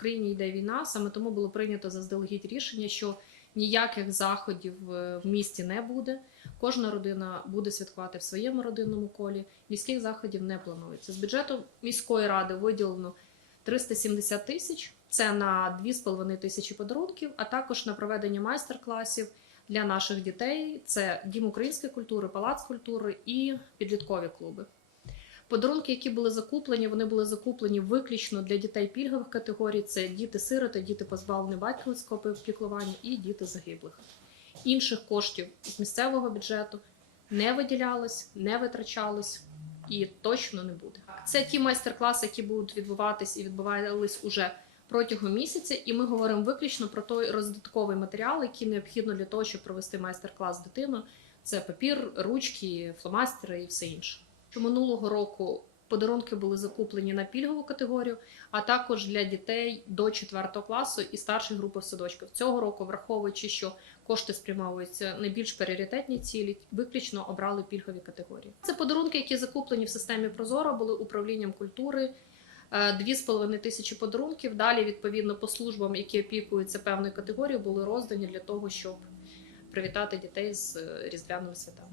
країні йде війна, саме тому було прийнято заздалегідь рішення, що ніяких заходів е, в місті не буде. Кожна родина буде святкувати в своєму родинному колі. Міських заходів не планується. З бюджету міської ради виділено 370 тисяч. Це на 2,5 тисячі подарунків, а також на проведення майстер-класів для наших дітей. Це Дім української культури, палац культури і підліткові клуби. Подарунки, які були закуплені, вони були закуплені виключно для дітей пільгових категорій: це діти-сироти, діти позбавлені батьківського піклування і діти загиблих. Інших коштів з місцевого бюджету не виділялось, не витрачалось і точно не буде. Це ті майстер-класи, які будуть відбуватись і відбувались уже протягом місяця, і ми говоримо виключно про той роздатковий матеріал, який необхідно для того, щоб провести майстер-клас з дитиною. Це папір, ручки, фломастери і все інше. Що минулого року подарунки були закуплені на пільгову категорію, а також для дітей до 4 класу і старших групи в садочках. Цього року, враховуючи, що кошти спрямовуються на більш пріоритетні цілі, виключно обрали пільгові категорії. Це подарунки, які закуплені в системі Прозоро, були управлінням культури. Е, Дві з половиною тисячі подарунків. Далі, відповідно, по службам, які опікуються певною категорією, були роздані для того, щоб привітати дітей з е, різдвяними святами.